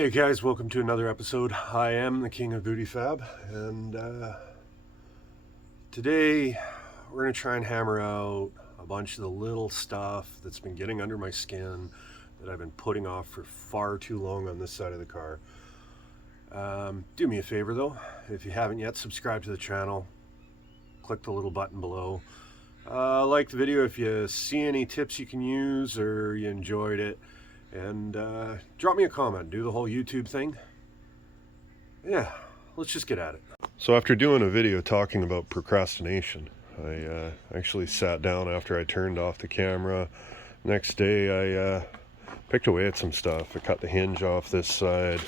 Hey guys, welcome to another episode. I am the King of Booty Fab, and today we're going to try and hammer out a bunch of the little stuff that's been getting under my skin that I've been putting off for far too long on this side of the car. Do me a favor though, if you haven't yet, subscribe to the channel, click the little button below. Like the video if you see any tips you can use or you enjoyed it. And drop me a comment, do the whole YouTube thing. Yeah, let's just get at it. So after doing a video talking about procrastination, I actually sat down after I turned off the camera. Next day I picked away at some stuff. I cut the hinge off this side.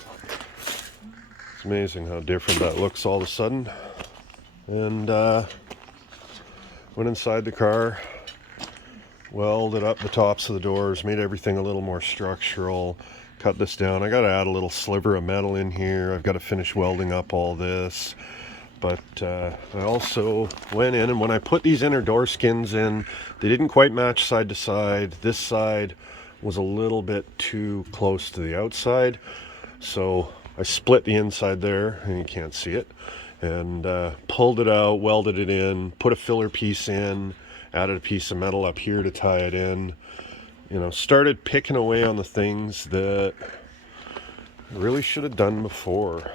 It's amazing how different that looks all of a sudden. And went inside the car, welded up the tops of the doors, made everything a little more structural, cut this down. I got to add a little sliver of metal in here. I've got to finish welding up all this. But I also went in, and when I put these inner door skins in, they didn't quite match side to side. This side was a little bit too close to the outside. So I split the inside there, and you can't see it, and pulled it out, welded it in, put a filler piece in, added a piece of metal up here to tie it in. You know, started picking away on the things that I really should have done before.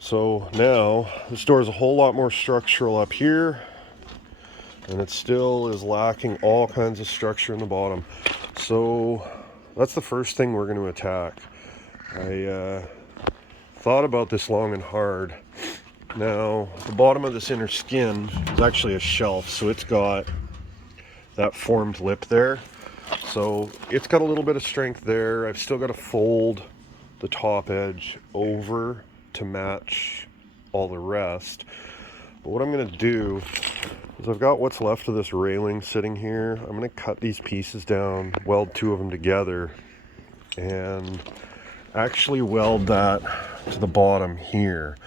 So now this door is a whole lot more structural up here, and it still is lacking all kinds of structure in the bottom. So that's the first thing we're going to attack. I thought about this long and hard. Now, the bottom of this inner skin is actually a shelf, so it's got that formed lip there. So it's got a little bit of strength there. I've still got to fold the top edge over to match all the rest. But what I'm going to do is I've got what's left of this railing sitting here. I'm going to cut these pieces down, weld two of them together, and actually weld that to the bottom here,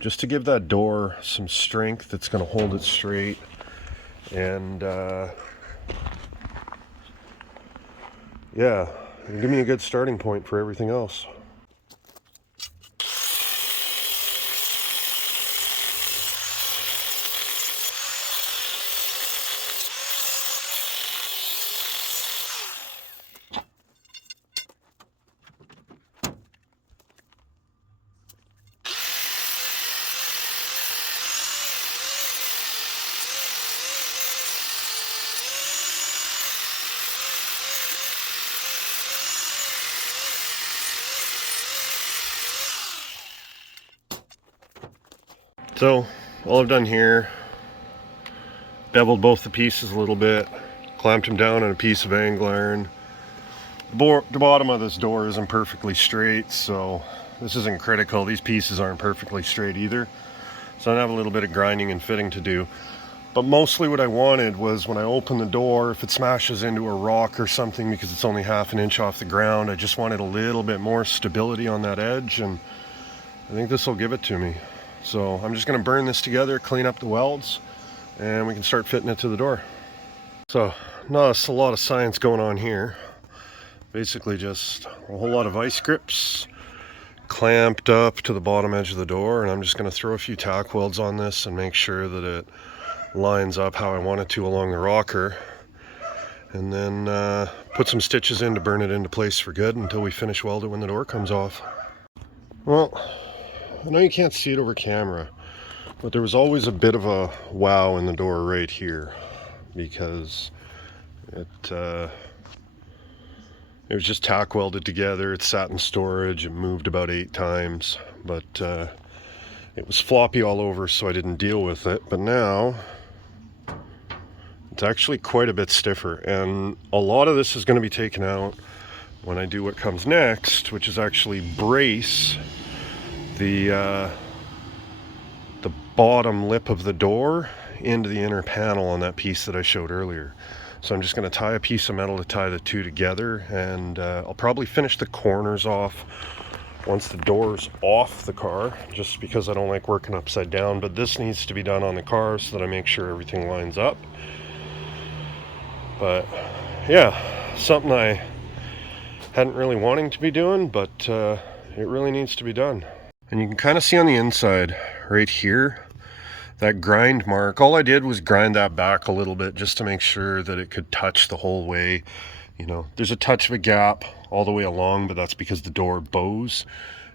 just to give that door some strength that's going to hold it straight, and yeah, it'll give me a good starting point for everything else. So all I've done here, beveled both the pieces a little bit, clamped them down on a piece of angle iron. The bottom of this door isn't perfectly straight, so this isn't critical. These pieces aren't perfectly straight either, so I have a little bit of grinding and fitting to do. But mostly what I wanted was, when I open the door, if it smashes into a rock or something because it's only half an inch off the ground, I just wanted a little bit more stability on that edge, and I think this will give it to me. So I'm just going to burn this together, clean up the welds, and we can start fitting it to the door. So not a lot of science going on here. Basically just a whole lot of vice grips clamped up to the bottom edge of the door, and I'm just going to throw a few tack welds on this and make sure that it lines up how I want it to along the rocker, and then put some stitches in to burn it into place for good until we finish weld it when the door comes off. Well, I know you can't see it over camera, but there was always a bit of a wow in the door right here, because it was just tack welded together. It sat in storage. It moved about 8 times, but it was floppy all over, so I didn't deal with it. But now it's actually quite a bit stiffer, and a lot of this is going to be taken out when I do what comes next, which is actually brace the bottom lip of the door into the inner panel on that piece that I showed earlier. So I'm just going to tie a piece of metal to tie the two together, and I'll probably finish the corners off once the door's off the car, just because I don't like working upside down. But this needs to be done on the car so that I make sure everything lines up. But yeah, something I hadn't really wanting to be doing, but it really needs to be done. And you can kind of see on the inside right here, that grind mark. All I did was grind that back a little bit just to make sure that it could touch the whole way. You know, there's a touch of a gap all the way along, but that's because the door bows.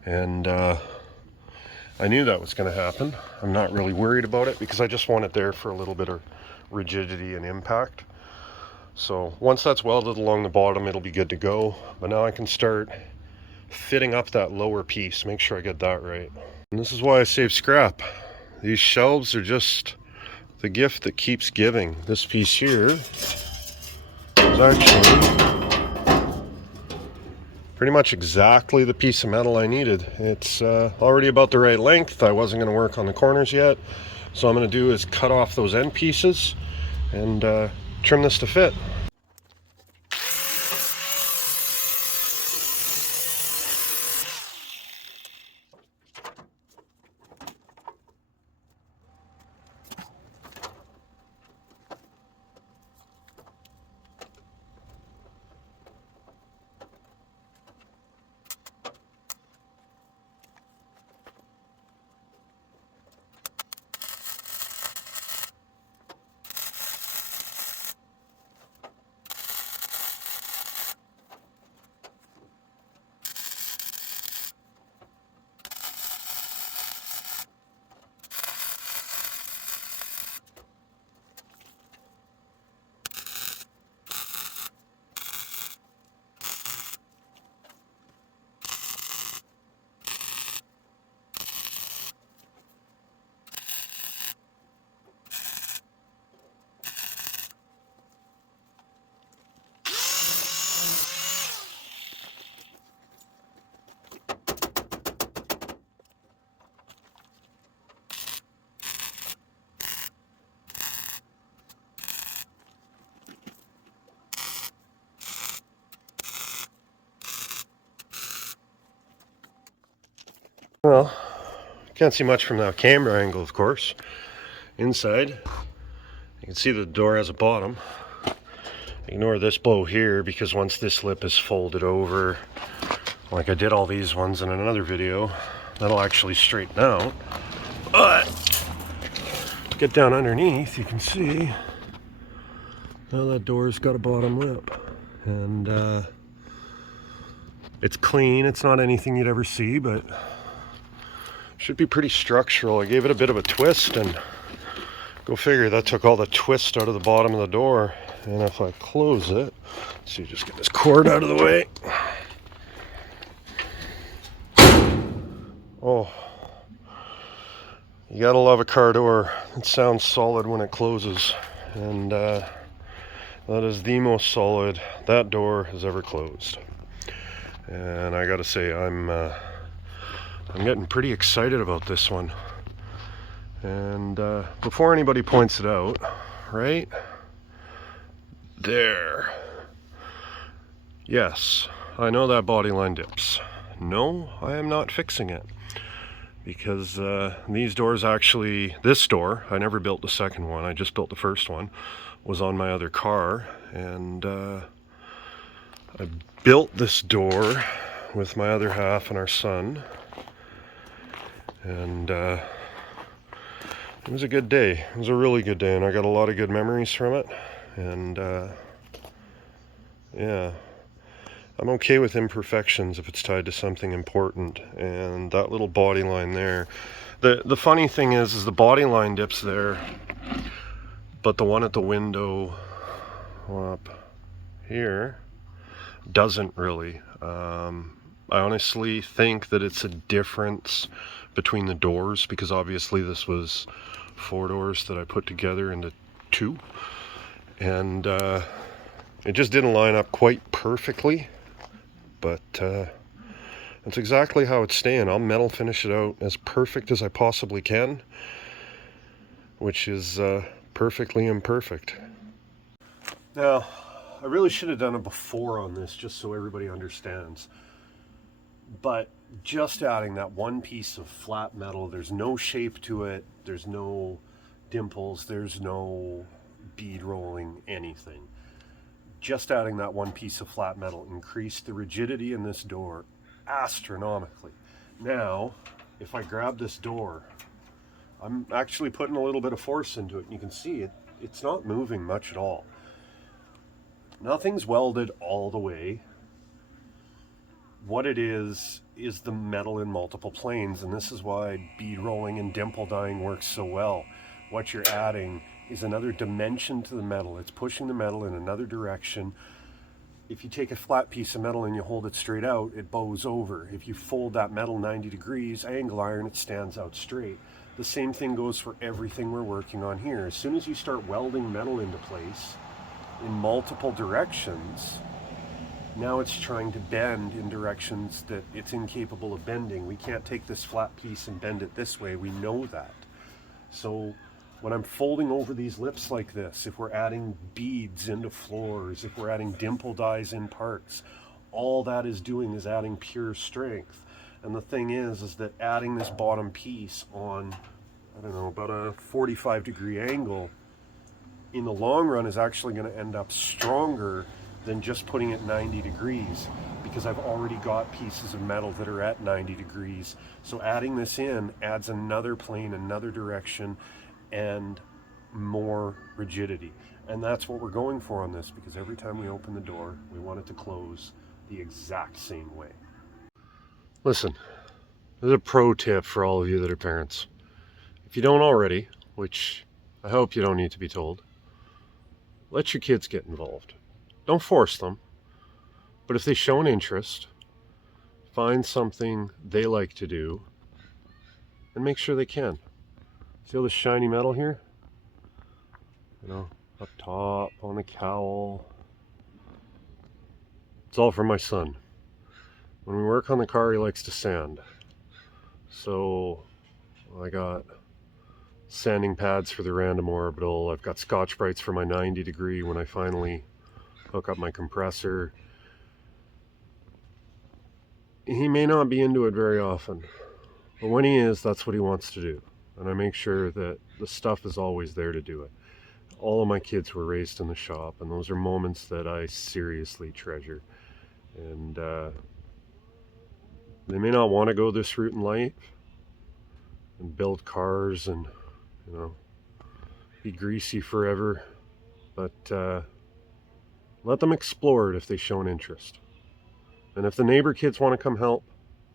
And I knew that was going to happen. I'm not really worried about it because I just want it there for a little bit of rigidity and impact. So once that's welded along the bottom, it'll be good to go. But now I can start fitting up that lower piece, make sure I get that right. And this is why I save scrap. These shelves are just the gift that keeps giving. This piece here is actually pretty much exactly the piece of metal I needed. It's already about the right length. I wasn't going to work on the corners yet. So what I'm going to do is cut off those end pieces and trim this to fit. Well, can't see much from that camera angle, of course. Inside, you can see the door has a bottom. Ignore this bow here because once this lip is folded over, like I did all these ones in another video, that'll actually straighten out. But get down underneath, you can see now that door's got a bottom lip, and it's clean. It's not anything you'd ever see, but should be pretty structural. I gave it a bit of a twist, and go figure, that took all the twist out of the bottom of the door. And if I close it, let's see, just get this cord out of the way. Oh, you gotta love a car door. It sounds solid when it closes, and that is the most solid that door has ever closed. And I gotta say, I'm getting pretty excited about this one. And before anybody points it out, right there, yes, I know that body line dips. No, I am not fixing it, because these doors actually, this door, I never built the second one, I just built the first one, was on my other car. And I built this door with my other half and our son, and it was a good day. It was a really good day, and I got a lot of good memories from it. And yeah, I'm okay with imperfections if it's tied to something important. And that little body line there, the funny thing is the body line dips there, but the one at the window up here doesn't really. I honestly think that it's a difference between the doors, because obviously this was 4 doors that I put together into 2, and it just didn't line up quite perfectly, but that's exactly how it's staying. I'll metal finish it out as perfect as I possibly can, which is perfectly imperfect. Now, I really should have done it before on this, just so everybody understands. But just adding that one piece of flat metal, there's no shape to it, there's no dimples, there's no bead rolling, anything. Just adding that one piece of flat metal increased the rigidity in this door astronomically. Now, if I grab this door, I'm actually putting a little bit of force into it, and you can see it's not moving much at all. Nothing's welded all the way. What it is the metal in multiple planes, and this is why bead rolling and dimple dyeing works so well. What you're adding is another dimension to the metal. It's pushing the metal in another direction. If you take a flat piece of metal and you hold it straight out, it bows over. If you fold that metal 90 degrees, angle iron, it stands out straight. The same thing goes for everything we're working on here. As soon as you start welding metal into place in multiple directions, now it's trying to bend in directions that it's incapable of bending. We can't take this flat piece and bend it this way. We know that. So when I'm folding over these lips like this, if we're adding beads into floors, if we're adding dimple dyes in parts, all that is doing is adding pure strength. And the thing is that adding this bottom piece on, I don't know, about a 45-degree angle, in the long run is actually going to end up stronger than just putting it 90 degrees, because I've already got pieces of metal that are at 90 degrees. So adding this in adds another plane, another direction, and more rigidity. And that's what we're going for on this, because every time we open the door, we want it to close the exact same way. Listen, there's a pro tip for all of you that are parents. If you don't already, which I hope you don't need to be told, let your kids get involved. Don't force them, but if they show an interest, find something they like to do and make sure they can. See all this shiny metal here? You know, up top, on the cowl. It's all for my son. When we work on the car, he likes to sand. So I got sanding pads for the random orbital. I've got Scotch-Brites for my 90 degree when I finally hook up my compressor. He may not be into it very often, but when he is, that's what he wants to do. And I make sure that the stuff is always there to do it. All of my kids were raised in the shop, and those are moments that I seriously treasure. And they may not want to go this route in life and build cars and, you know, be greasy forever, but let them explore it if they show an interest. And if the neighbor kids want to come help,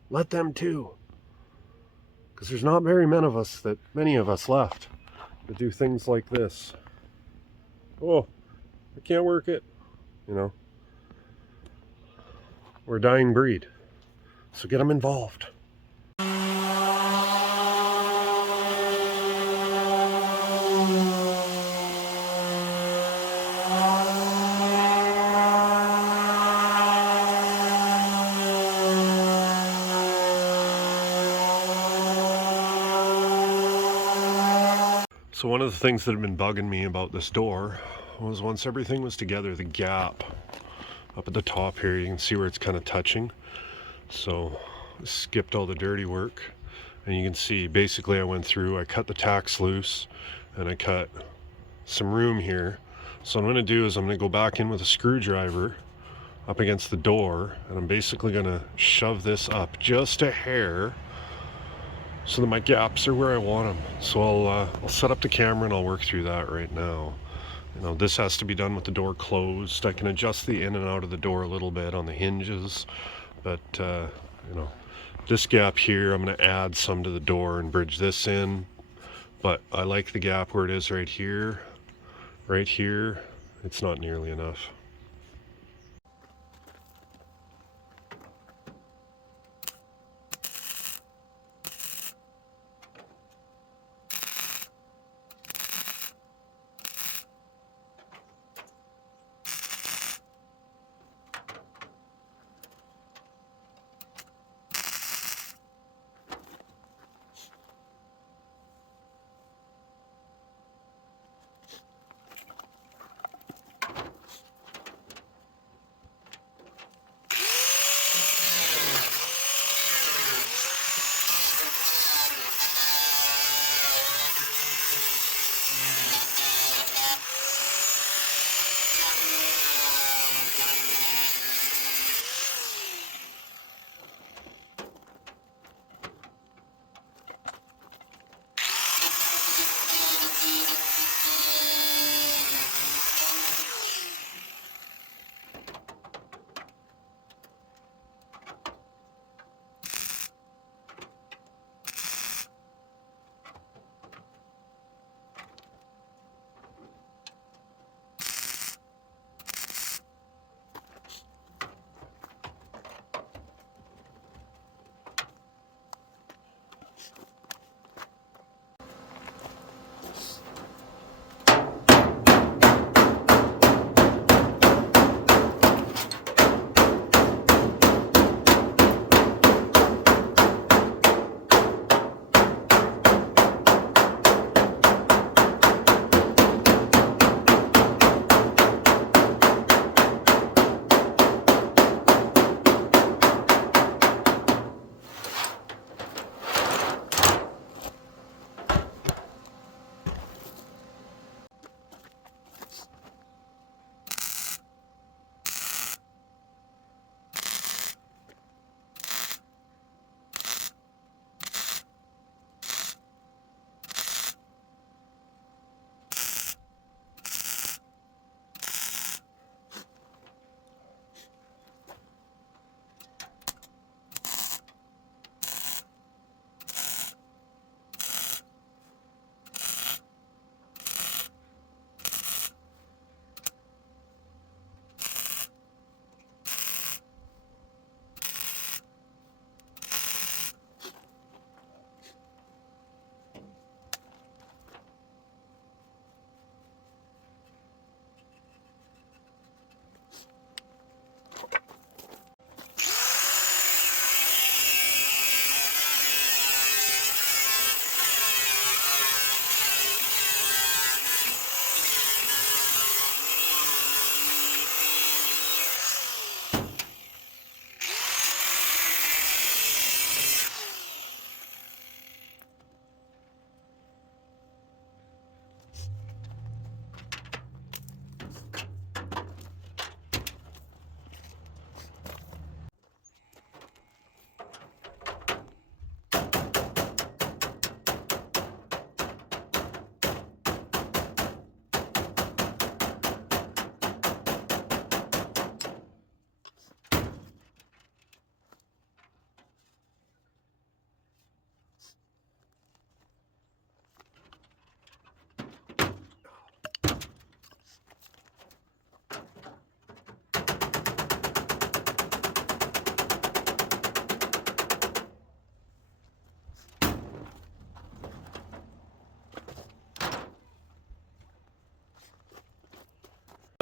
let them too. Because there's not very many of us left that do things like this. Oh, I can't work it. You know, we're a dying breed. So get them involved. So one of the things that had been bugging me about this door was once everything was together, the gap up at the top here, you can see where it's kind of touching. So I skipped all the dirty work, and you can see basically I went through, I cut the tacks loose, and I cut some room here. So what I'm going to do is I'm going to go back in with a screwdriver up against the door, and I'm basically going to shove this up just a hair so that my gaps are where I want them. So I'll set up the camera and I'll work through that right now. You know, this has to be done with the door closed. I can adjust the in and out of the door a little bit on the hinges, but you know, this gap here, I'm going to add some to the door and bridge this in. But I like the gap where it is right here. Right here, it's not nearly enough.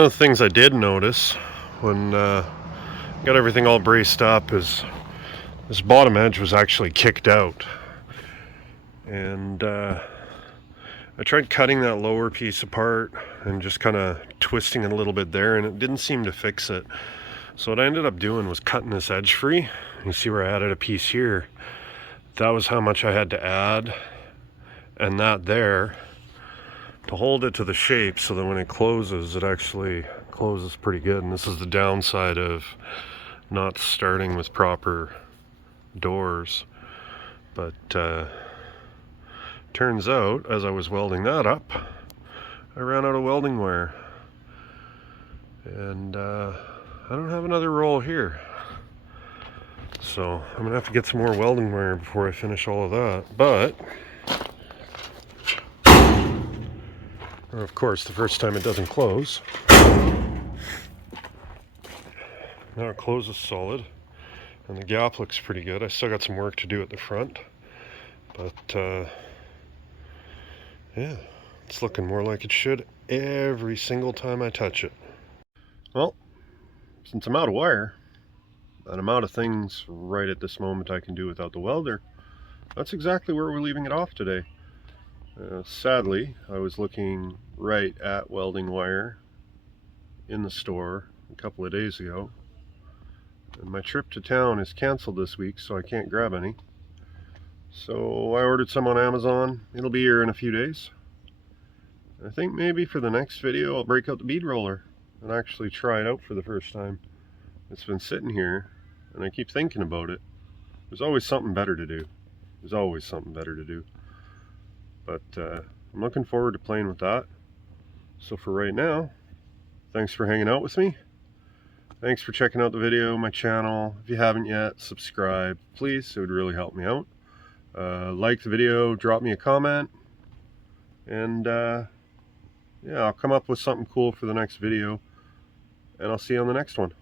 One of the things I did notice when got everything all braced up is this bottom edge was actually kicked out, and I tried cutting that lower piece apart and just kind of twisting it a little bit there, and it didn't seem to fix it. So what I ended up doing was cutting this edge free. You see where I added a piece here? That was how much I had to add, and that there, to hold it to the shape so that when it closes, it actually closes pretty good. And this is the downside of not starting with proper doors. But turns out, as I was welding that up, I ran out of welding wire, and I don't have another roll here, so I'm gonna have to get some more welding wire before I finish all of that. But of course, the first time it doesn't close. Now it closes solid, and the gap looks pretty good. I still got some work to do at the front, but yeah, it's looking more like it should every single time I touch it. Well, since I'm out of wire, and I'm out of things right at this moment I can do without the welder, that's exactly where we're leaving it off today. Sadly, I was looking right at welding wire in the store a couple of days ago, and my trip to town is canceled this week, so I can't grab any. So I ordered some on Amazon. It'll be here in a few days. I think maybe for the next video I'll break out the bead roller and actually try it out for the first time. It's been sitting here and I keep thinking about it. There's always something better to do. There's always something better to do. But I'm looking forward to playing with that. So for right now, thanks for hanging out with me. Thanks for checking out the video, my channel. If you haven't yet, subscribe, please. It would really help me out. Like the video, drop me a comment, and yeah, I'll come up with something cool for the next video, and I'll see you on the next one.